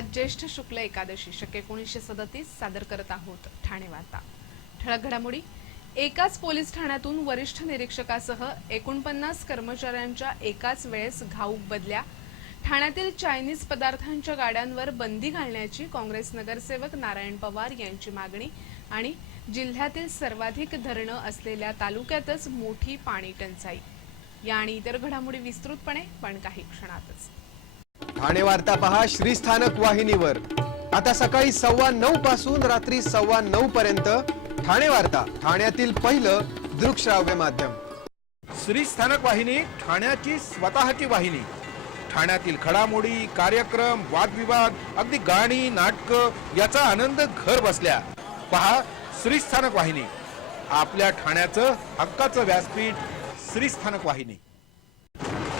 आज ज्येष्ठ शुक्ल एकादशी शके 1937 सादर करत आहोत ठाणे वार्ता। ठळक घडामोडी। एकाच पोलीस ठाण्यातून वरिष्ठ निरीक्षकासह 49 कर्मचाऱ्यांच्या एकाच वेळेस घाऊक बदल्या। ठाण्यातील चायनीज पदार्थांच्या गाड्यांवर बंदी घालण्याची काँग्रेस नगरसेवक नारायण पवार यांची मागणी आणि जिल्ह्यातील सर्वाधिक धरणं असलेल्या तालुक्यातच मोठी पाणी टंचाई। या आणि इतर घडामोडी विस्तृतपणे पण काही क्षणातच। ठाणे वार्ता पहा श्रीस्थानक वाहिनीवर। आता सकाळी 9:15 पासून रात्री 9:15 पर्यंत ठाणे वार्ता, ठाण्यातील पहिलं दृकश्राव्य माध्यम। श्रीस्थानक वाहिनी ठाण्याची स्वतःची वाहिनी। ठाण्यातील घडामोडी, कार्यक्रम, वादविवाद, अगदी गाणी, नाटक याचा आनंद घर बसल्या। पहा श्रीस्थानक वाहिनी, आपल्या ठाण्याचं हक्काचं व्यासपीठ श्रीस्थानक वाहिनी।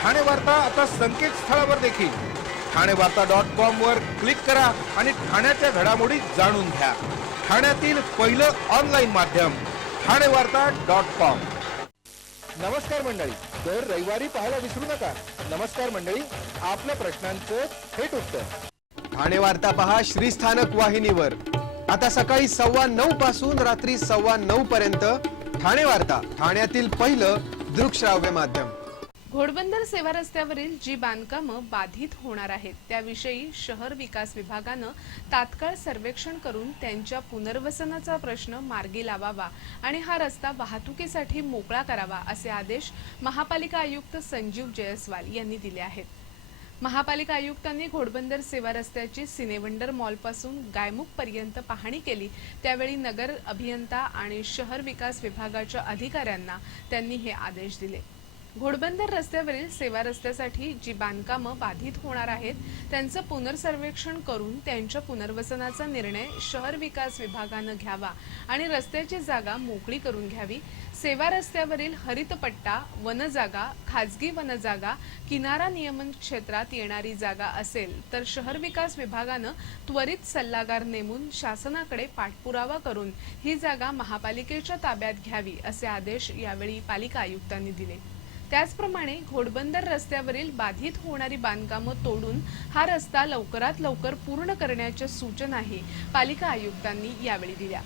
ठाणे वार्ता आता संकेतस्थळावर देखील ठाणेवार्ता.com वर क्लिक करा आणि ठाण्याच्या घडामोडी जाणून घ्या। ठाण्यातील पहिलं ऑनलाईन माध्यम ठाणेवार्ता.com। नमस्कार मंडळी, दर रविवारी पाहायला विसरू नका। नमस्कार मंडळी, आपल्या प्रश्नांचं थेट उत्तर। ठाणे वार्ता पहा श्रीस्थानक वाहिनीवर। आता सकाळी 9:15 पासून रात्री 9:15 पर्यंत ठाणे वार्ता, ठाण्यातील पहिलं दृकश्राव्य माध्यम। घोडबंदर सेवा रस्त्यावरील जी बांधकामं बाधित होणार आहेत त्याविषयी शहर विकास विभागानं तात्काळ सर्वेक्षण करून त्यांच्या पुनर्वसनाचा प्रश्न मार्गी लावावा आणि हा रस्ता वाहतुकीसाठी मोकळा करावा असे आदेश महापालिका आयुक्त संजीव जयस्वाल यांनी दिले आहेत। महापालिका आयुक्तांनी घोडबंदर सेवा रस्त्याची सिनेवंडर मॉलपासून गायमुख पर्यंत पाहणी केली। त्यावेळी नगर अभियंता आणि शहर विकास विभागाच्या अधिकाऱ्यांना त्यांनी हे आदेश दिले। घोडबंदर रस्त्यावरील सेवा रस्त्यासाठी जी बांधकामं बाधित होणार आहेत त्यांचं पुनर्सर्वेक्षण करून त्यांच्या पुनर्वसनाचा निर्णय शहर विकास विभागानं घ्यावा आणि रस्त्याची जागा मोकळी करून घ्यावी। सेवा रस्त्यावरील हरित पट्टा, वनजागा, खाजगी वनजागा, किनारा नियमन क्षेत्रात येणारी जागा असेल तर शहर विकास विभागानं त्वरित सल्लागार नेमून शासनाकडे पाठपुरावा करून ही जागा महापालिकेच्या ताब्यात घ्यावी असे आदेश यावेळी पालिका आयुक्तांनी दिले। त्याचप्रमाणे घोडबंदर रस्त्यावरील बाधित होणारी बांधकामं तोडून हा रस्ता लवकरात लवकर पूर्ण करण्याच्या सूचनाही पालिका आयुक्तांनी यावेळी दिल्या।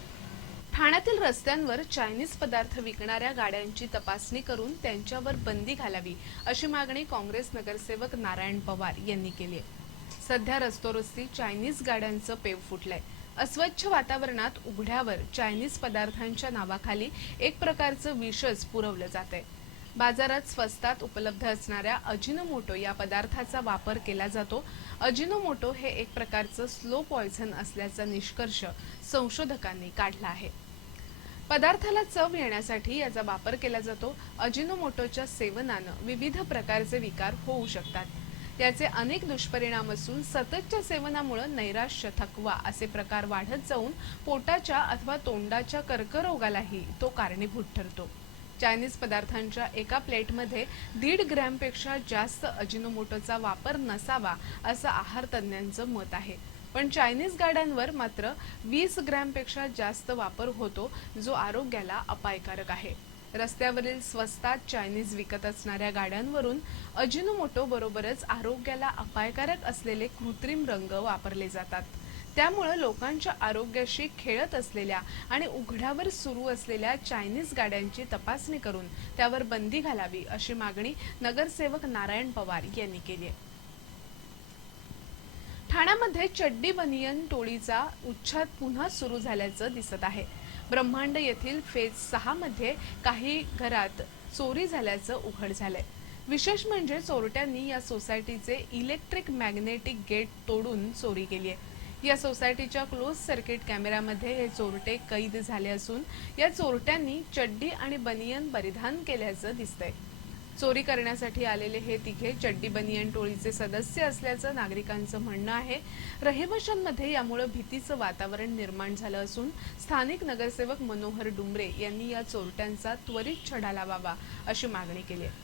ठाण्यातील रस्त्यांवर चायनीज पदार्थ विकणाऱ्या गाड्यांची तपासणी करून त्यांच्यावर बंदी घालावी अशी मागणी काँग्रेस नगरसेवक नारायण पवार यांनी केली आहे। सध्या रस्तोरस्ती चायनीज गाड्यांचं पेव फुटलंय। अस्वच्छ वातावरणात उघड्यावर चायनीज पदार्थांच्या नावाखाली एक प्रकारचं विषच पुरवलं जातंय। बाजारात स्वस्तात उपलब्ध असणाऱ्या अजिनोमोटो या पदार्थाचा वापर केला जातो। अजिनोमोटो हे एक प्रकारचं स्लो पॉयझन असल्याचा निष्कर्ष संशोधकांनी काढला आहे। पदार्थाला चव येण्यासाठी याचा वापर केला जातो। अजिनोमोटोच्या सेवनानं विविध प्रकारचे विकार होऊ शकतात। याचे अनेक दुष्परिणाम असून सततच्या सेवनामुळे नैराश्य, थकवा असे प्रकार वाढत जाऊन पोटाच्या अथवा तोंडाच्या कर्करोगालाही तो कारणीभूत ठरतो। चायनीज पदार्थांच्या एका प्लेटमध्ये 1.5 ग्रॅमपेक्षा जास्त अजिनोमोटोचा वापर नसावा असं आहार तज्ञांचं मत आहे। पण चायनीज गाड्यांवर मात्र 20 ग्रॅमपेक्षा जास्त वापर होतो, जो आरोग्याला अपायकारक आहे। रस्त्यावरील स्वस्तात चायनीज विकत असणाऱ्या गाड्यांवरून अजिनोमोटो बरोबरच आरोग्याला अपायकारक असलेले कृत्रिम रंग वापरले जातात। त्यामुळे लोकांच्या आरोग्याशी खेळत असलेल्या आणि उघड्यावर सुरू असलेल्या चायनीज गाड्यांची तपासणी करून त्यावर बंदी घालावी अशी मागणी नगरसेवक नारायण पवार यांनी केली आहे। ठाण्यामध्ये चड्डी बनियन टोळीचा उच्छाद पुन्हा सुरू झाल्याचं दिसत आहे। ब्रह्मांड येथील फेज 6 मध्ये काही घरात चोरी झाल्याचं उघड झालंय। विशेष म्हणजे चोरट्यांनी या सोसायटीचे इलेक्ट्रिक मॅग्नेटिक गेट तोडून चोरी केली आहे। या सोसायटीच्या क्लोज सर्किट कॅमेऱ्यामध्ये हे चोरटे कैद झाले असून या चोरट्यांनी चड्डी आणि बनियन परिधान केल्याचं दिसतंय। चोरी करण्यासाठी आलेले हे तिघे चड्डी बनियन टोळीचे सदस्य असल्याचं नागरिकांचं म्हणणं आहे। रहिवाशांमध्ये यामुळे भीतीचं वातावरण निर्माण झालं असून स्थानिक नगरसेवक मनोहर डुंबरे यांनी या चोरट्यांचा त्वरित छडा लावावा अशी मागणी केली आहे।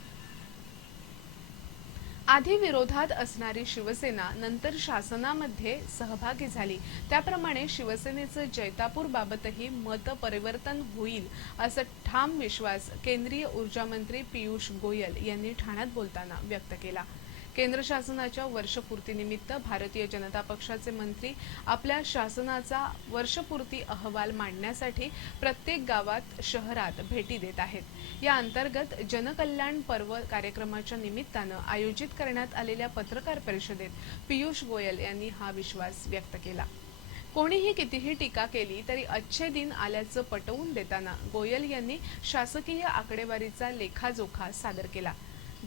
आधी विरोधात असणारी शिवसेना नंतर शासनामध्ये सहभागी झाली, त्याप्रमाणे शिवसेनेचं जैतापूर बाबतही मत परिवर्तन होईल असा ठाम विश्वास केंद्रीय ऊर्जा मंत्री पियुष गोयल यांनी ठाण्यात बोलताना व्यक्त केला। केंद्र शासनाच्या वर्षपूर्तीनिमित्त भारतीय जनता पक्षाचे मंत्री आपल्या शासनाचा वर्षपूर्ती अहवाल मांडण्यासाठी प्रत्येक गावात शहरात भेटी देत आहेत। या अंतर्गत जनकल्याण पर्व कार्यक्रमाच्या निमित्तानं आयोजित करण्यात आलेल्या पत्रकार परिषदेत पियुष गोयल यांनी हा विश्वास व्यक्त केला। कोणीही कितीही टीका केली तरी अच्छे दिन आल्याचं पटवून देताना गोयल यांनी शासकीय आकडेवारीचा लेखाजोखा सादर केला।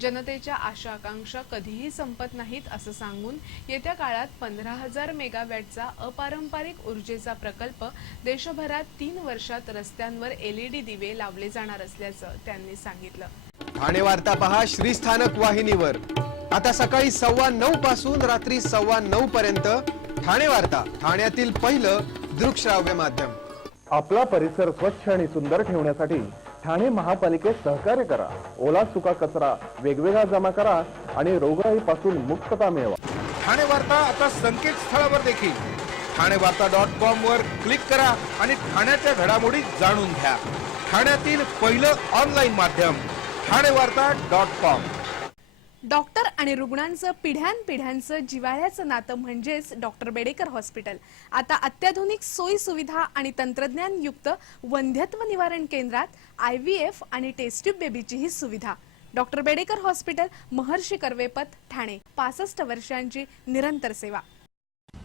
जनतेच्या आशा आकांक्षा कधीही संपत नाहीत असं सांगून येत्या काळात 15,000 मेगावॅटचा अपारंपरिक ऊर्जेचा प्रकल्प देशभरात 3 वर्षात रस्त्यांवर LED दिवे लावले जाणार असल्याचं त्यांनी सांगितलं। ठाणे वार्ता पहा श्रीस्थानक वाहिनीवर आता सकाळी 9:15 पासून रात्री 9:15 पर्यंत ठाणे वार्ता, ठाण्यातील पहिलं दृकश्राव्य माध्यम। आपला परिसर स्वच्छ आणि सुंदर ठेवण्यासाठी ठाणे महापालिकेत सहकार्य करा। ओला सुका कचरा वेगवेगळा जमा करा आणि रोगराईपासून मुक्तता मिळवा। ठाणे वार्ता आता संकेतस्थळावर देखील ठाणेवार्ता.com वर क्लिक करा आणि ठाण्याच्या घडामोडी जाणून घ्या। ठाण्यातील पहिलं ऑनलाईन माध्यम ठाणेवार्ता.com। डॉक्टर आणि रुग्णांचं पिढ्यानपिढ्यांचं जिव्हाळ्याचं नातं म्हणजेच डॉक्टर बेडेकर हॉस्पिटल आता अत्याधुनिक सोयी सुविधा आणि तंत्रज्ञान युक्त वंध्यत्व निवारण केंद्रात IVF आणि टेस्ट ट्यूब बेबीची ही सुविधा। Doctor Bedekar hospital, Maharshi Karvepath, Thane. 65 वर्षांची निरंतर सेवा।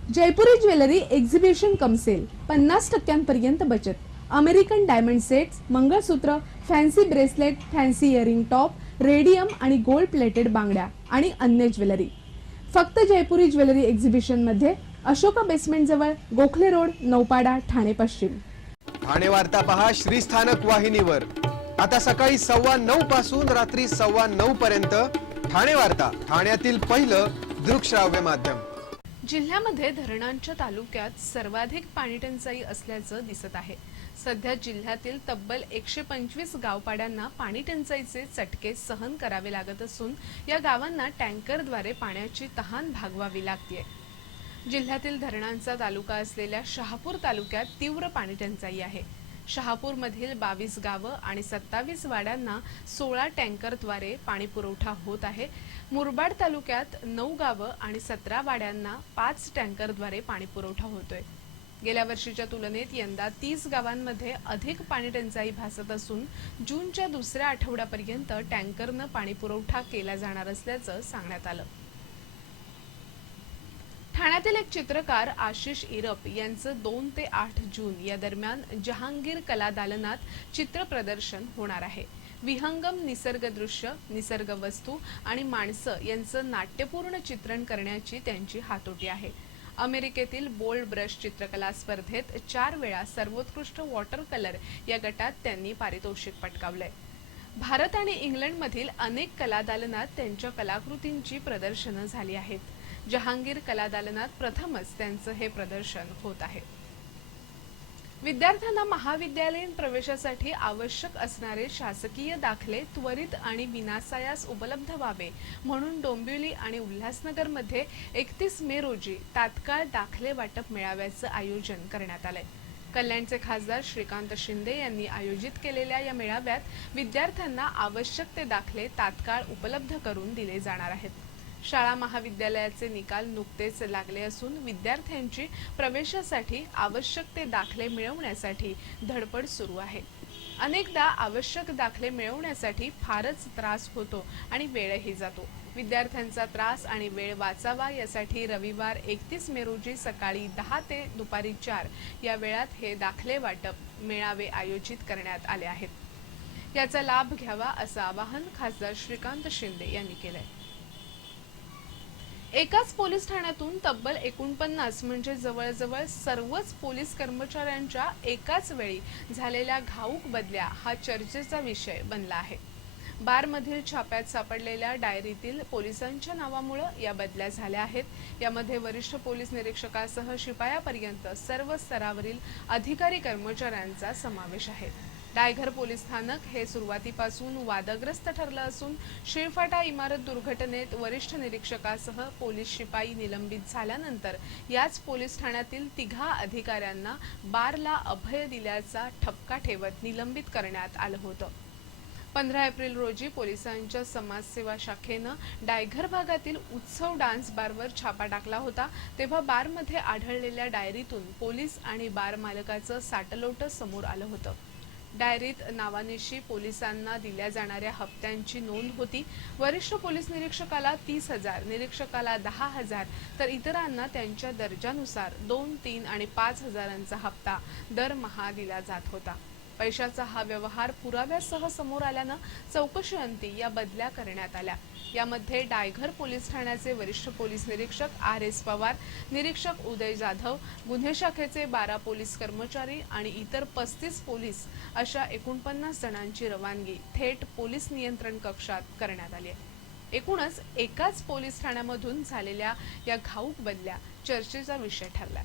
Jaipuri jewellery exhibition cum sale, 50% बचत। American diamond sets, mangalsutra, fancy bracelet, fancy earring top, radium आणि गोल्ड प्लेटेड बांगड्या आणि अन्य ज्वेलरी फक्त जयपुरी ज्वेलरी एक्झिबिशन मध्ये, अशोका बेसमेंट जवळ, गोखले रोड, नौपाडा, ठाणे पश्चिम। ठाणे वार्ता पहा श्रीस्थानक वाहिनीवर आता सकाळी 9:15 पासून रात्री 9:15 पर्यंत ठाणे वार्ता, ठाण्यातील पहिलं दृकश्राव्य माध्यम। जिल्ह्यामध्ये धरणांच्या तालुक्यात सर्वाधिक पाणीटंचाई असल्याचं दिसत आहे। सध्या जिल्ह्यातील तब्बल 125 गावपाड्यांना पाणीटंचाईचे चटके सहन करावे लागत असून या गावांना टँकरद्वारे पाण्याची तहान भागवावी लागते। जिल्ह्यातील धरणांचा तालुका असलेल्या शहापूर तालुक्यात तीव्र पाणीटंचाई आहे। शहापूरमधील 22 गावं आणि 27 वाड्यांना 16 टँकरद्वारे पाणी पुरवठा होत आहे। मुरबाड तालुक्यात 9 गावं आणि 17 वाड्यांना 5 टँकरद्वारे पाणी पुरवठा होतोय। गेल्या वर्षीच्या तुलनेत यंदा 30 गावांमध्ये अधिक पाणीटंचाई भासत असून जूनच्या दुसऱ्या आठवड्यापर्यंत टँकरनं पाणी पुरवठा केला जाणार असल्याचं सांगण्यात आलं। ठाण्यातील एक चित्रकार आशिष इरप यांचं 2 ते 8 जून या दरम्यान जहांगीर कला दालनात चित्र प्रदर्शन होणार आहे। विहंगम निसर्ग दृश्य, निसर्ग वस्तू आणि माणसं यांचं नाट्यपूर्ण चित्रण करण्याची त्यांची हातोटी आहे। अमेरिकेतील बोल्ड ब्रश चित्रकला स्पर्धेत 4 वेळा सर्वोत्कृष्ट वॉटर कलर या गटात त्यांनी पारितोषिक पटकावलंय। भारत आणि इंग्लंडमधील अनेक कलादालनात त्यांच्या कलाकृतींची प्रदर्शनं झाली आहेत। जहांगीर कलादालनात प्रथमच त्यांचं हे प्रदर्शन होत आहे। विद्यार्थ्यांना महाविद्यालयीन प्रवेशासाठी आवश्यक असणारे शासकीय दाखले त्वरित आणि विनासायास उपलब्ध व्हावे म्हणून डोंबिवली आणि उल्हासनगरमध्ये 31 मे रोजी तात्काळ दाखले वाटप मेळाव्याचं आयोजन करण्यात आलंय। कल्याणचे खासदार श्रीकांत शिंदे यांनी आयोजित केलेल्या या मेळाव्यात विद्यार्थ्यांना आवश्यक ते दाखले तात्काळ उपलब्ध करून दिले जाणार आहेत। शाळा महाविद्यालयाचे निकाल नुकतेच लागले असून विद्यार्थ्यांची प्रवेशासाठी आवश्यक ते दाखले मिळवण्यासाठी धडपड सुरू आहे। अनेकदा आवश्यक दाखले मिळवण्यासाठी फारच त्रास होतो आणि वेळही जातो। विद्यार्थ्यांचा त्रास आणि वेळ वाचावा यासाठी रविवार 31 मे रोजी सकाळी 10 ते दुपारी 4 या वेळात हे दाखले वाटप मेळावे आयोजित करण्यात आले आहेत। याचा लाभ घ्यावा असं आवाहन खासदार श्रीकांत शिंदे यांनी केलंय। एकाच पोलीस ठाण्यातून तब्बल 49 म्हणजे जवळजवळ सर्वच पोलीस कर्मचाऱ्यांच्या एकाच वेळी झालेल्या घाऊक बदल्या हा चर्चेचा विषय बनला आहे। बारमधील छाप्यात सापडलेल्या डायरीतील पोलिसांच्या नावामुळे या बदल्या झाल्या आहेत। यामध्ये वरिष्ठ पोलीस निरीक्षकासह शिपायापर्यंत सर्व स्तरावरील अधिकारी कर्मचाऱ्यांचा समावेश आहे। डायघर पोलीस स्थानक हे सुरुवातीपासून वादग्रस्त ठरलं असून शिळफाटा इमारत दुर्घटनेत वरिष्ठ निरीक्षकासह पोलीस शिपाई निलंबित झाल्यानंतर याच पोलीस ठाण्यातील 3 अधिकाऱ्यांना बारला अभय दिल्याचा ठपका ठेवत निलंबित करण्यात आलं होतं। 15 एप्रिल रोजी पोलिसांच्या समाजसेवा शाखेनं डायघर भागातील उत्सव डान्स बारवर छापा टाकला होता, तेव्हा बारमध्ये आढळलेल्या डायरीतून पोलीस आणि बार मालकाचं साटलोटं समोर आलं होतं। डायरीत नावानिशी पोलिसांना दिल्या जाणाऱ्या हप्त्यांची नोंद होती। वरिष्ठ पोलीस निरीक्षकाला 30,000, निरीक्षकाला 10,000 तर इतरांना त्यांच्या दर्जानुसार 2, 3 आणि 5,000चा हप्ता दरमहा दिला जात होता। पैशाचा हा व्यवहार पुराव्यासह समोर आल्यानं चौकशीअंती या बदल्या करण्यात आल्या। यामध्ये डायघर पोलीस ठाण्याचे वरिष्ठ पोलीस निरीक्षक RS पवार, निरीक्षक उदय जाधव, गुन्हे शाखेचे 12 पोलीस कर्मचारी आणि इतर 35 पोलीस अशा 49 जणांची रवानगी थेट पोलीस नियंत्रण कक्षात करण्यात आली आहे। एकूणच एकाच पोलीस ठाण्यामधून झालेल्या या घाऊक बदल्या चर्चेचा विषय ठरला।